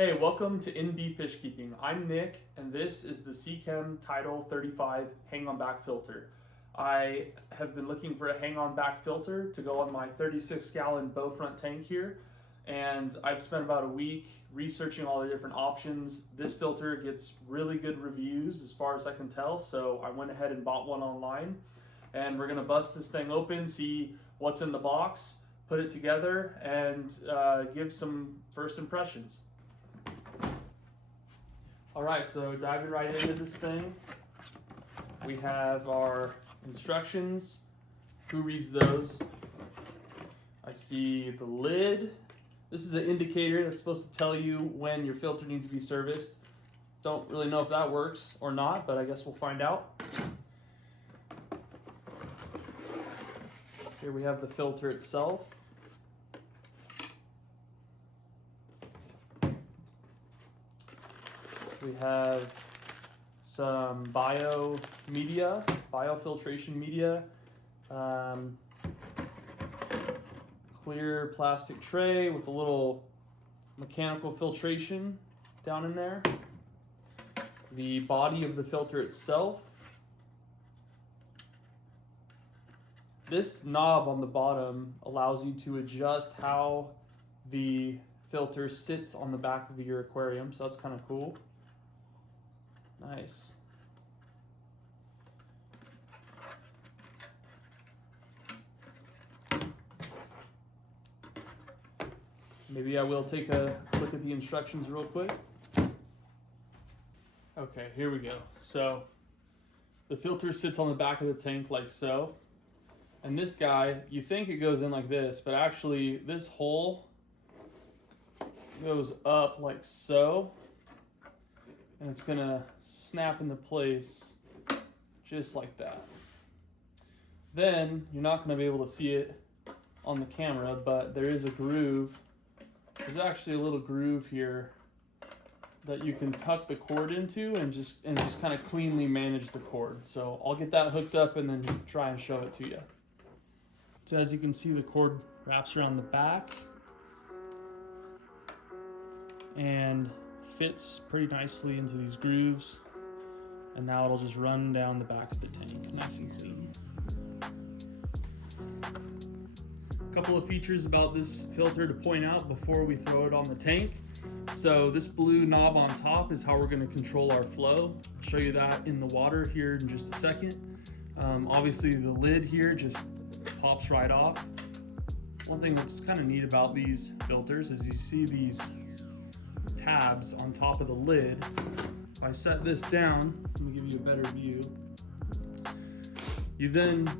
Hey, welcome to NB Fish Keeping. I'm Nick, and this is the Seachem Tidal 35 hang-on back filter. I have been looking for a hang-on back filter to go on my 36-gallon bow front tank here, and I've spent about a week researching all the different options. This filter gets really good reviews as far as I can tell, so I went ahead and bought one online, and we're gonna bust this thing open, see what's in the box, put it together, and give some first impressions. Alright, so diving right into this thing, we have our instructions. Who reads those? I see the lid. This is an indicator that's supposed to tell you when your filter needs to be serviced. Don't really know if that works or not, but I guess we'll find out. Here we have the filter itself. We have some biofiltration media, clear plastic tray with a little mechanical filtration down in there, the body of the filter itself. This knob on the bottom allows you to adjust how the filter sits on the back of your aquarium, so that's kind of cool. Nice. Maybe I will take a look at the instructions real quick. Okay, here we go. So the filter sits on the back of the tank like so. And this guy, you think it goes in like this, but actually this hole goes up like so. And it's gonna snap into place just like that. Then you're not gonna be able to see it on the camera, but there is a groove. There's actually a little groove here that you can tuck the cord into and just kind of cleanly manage the cord. So I'll get that hooked up and then try and show it to you. So as you can see, the cord wraps around the back and fits pretty nicely into these grooves, and now it'll just run down the back of the tank nice and clean. A couple of features about this filter to point out before we throw it on the tank. So this blue knob on top is how we're going to control our flow. I'll show you that in the water here in just a second. Obviously the lid here just pops right off. One thing that's kind of neat about these filters is you see these tabs on top of the lid. If I set this down, let me give you a better view. You then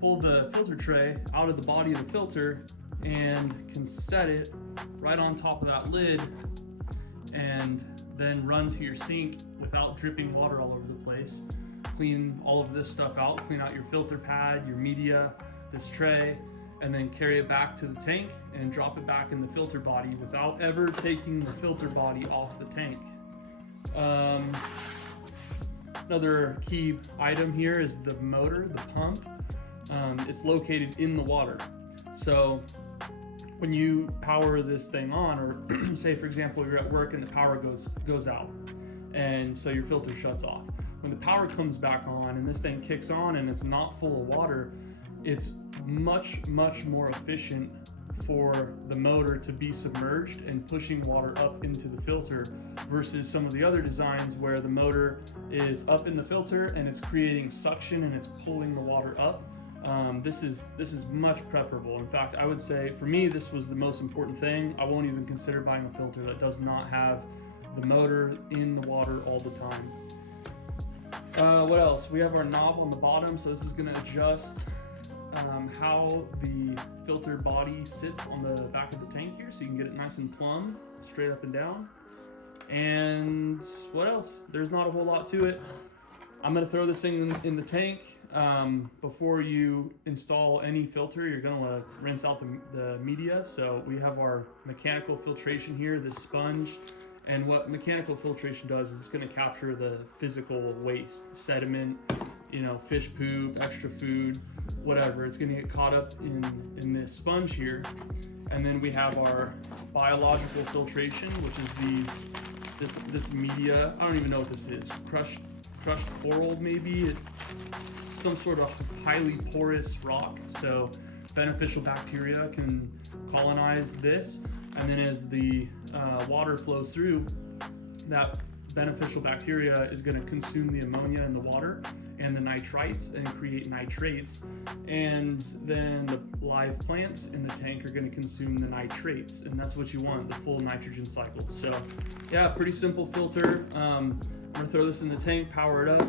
pull the filter tray out of the body of the filter and can set it right on top of that lid and then run to your sink without dripping water all over the place. Clean all of this stuff out, clean out your filter pad, your media, this tray, and then carry it back to the tank and drop it back in the filter body without ever taking the filter body off the tank. Another key item here is the motor, the pump. It's located in the water. So when you power this thing on, or say for example you're at work and the power goes out, and so your filter shuts off. When the power comes back on and this thing kicks on and it's not full of water, it's much more efficient for the motor to be submerged and pushing water up into the filter versus some of the other designs where the motor is up in the filter and it's creating suction and it's pulling the water up. This is much preferable. In fact, I would say for me this was the most important thing. I won't even consider buying a filter that does not have the motor in the water all the time. What else? We have our knob on the bottom, so this is going to adjust how the filter body sits on the back of the tank here, so you can get it nice and plumb, straight up and down. And what else? There's not a whole lot to it. I'm going to throw this thing in the tank. Before you install any filter, you're going to want to rinse out the media. So we have our mechanical filtration here, this sponge. And what mechanical filtration does is it's going to capture the physical waste, sediment, fish poop, extra food, whatever. It's going to get caught up in this sponge here. And then we have our biological filtration, which is this media. I don't even know what this is. Crushed coral, maybe. It's some sort of highly porous rock. So beneficial bacteria can colonize this, and then as the water flows through, that beneficial bacteria is going to consume the ammonia in the water and the nitrites and create nitrates, and then the live plants in the tank are going to consume the nitrates, and that's what you want, the full nitrogen cycle. So yeah, pretty simple filter. I'm going to throw this in the tank, power it up.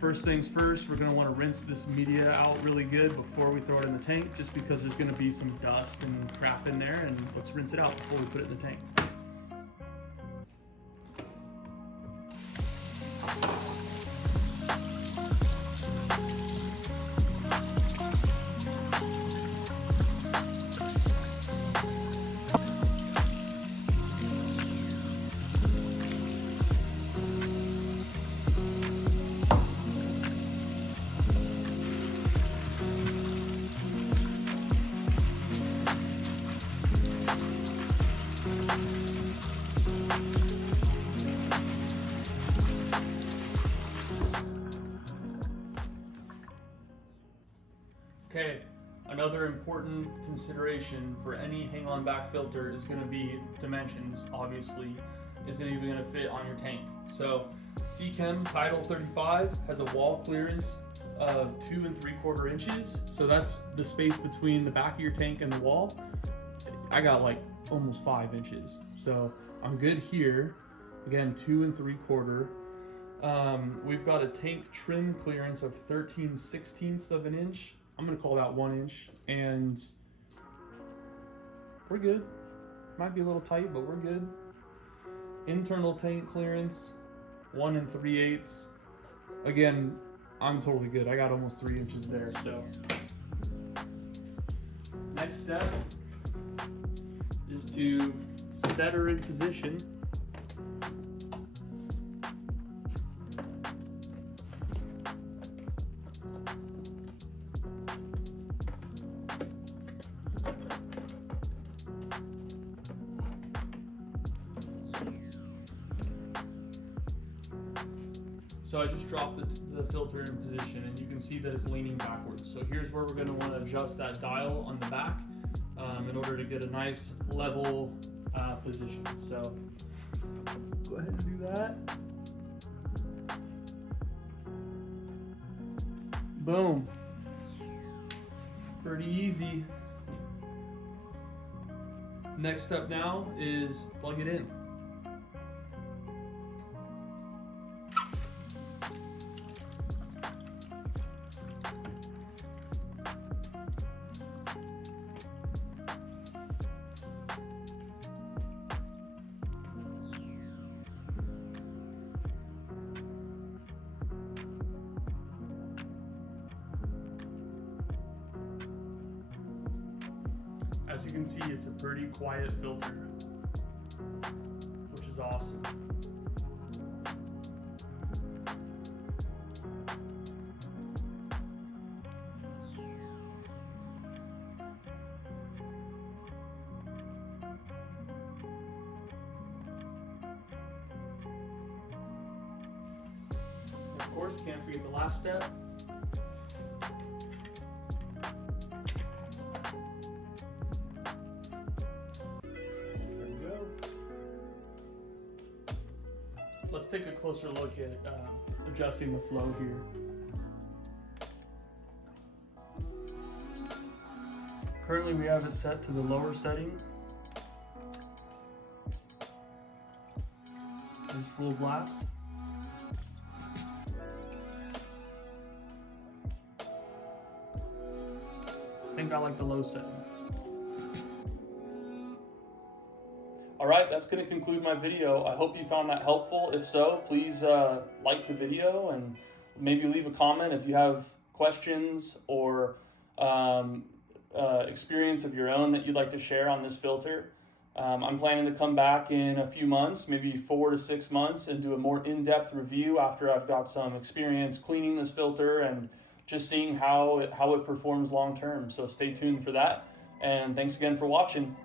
First things first, we're going to want to rinse this media out really good before we throw it in the tank, just because there's going to be some dust and crap in there, and let's rinse it out before we put it in the tank. Okay, another important consideration for any hang-on back filter is going to be dimensions. Obviously, is it even going to fit on your tank? So, Seachem Tidal 35 has a wall clearance of 2 3/4 inches. So that's the space between the back of your tank and the wall. I got like almost 5 inches, so I'm good here. Again, 2 3/4. We've got a tank trim clearance of 13/16 of an inch. I'm gonna call that 1 inch, and we're good. Might be a little tight, but we're good. Internal tank clearance, 1 3/8. Again, I'm totally good. I got almost 3 inches there, so. Next step is to set her in position. So I just dropped the filter in position, and you can see that it's leaning backwards. So here's where we're going to want to adjust that dial on the back in order to get a nice level position. So go ahead and do that. Boom. Pretty easy. Next step now is plug it in. As you can see, it's a pretty quiet filter, which is awesome. Of course, can't forget the last step. Let's take a closer look at adjusting the flow here. Currently we have it set to the lower setting. There's full blast. I think I like the low setting. Alright, that's going to conclude my video. I hope you found that helpful. If so, please like the video and maybe leave a comment if you have questions or experience of your own that you'd like to share on this filter. I'm planning to come back in a few months, maybe 4 to 6 months, and do a more in-depth review after I've got some experience cleaning this filter and just seeing how it performs long term. So stay tuned for that. And thanks again for watching.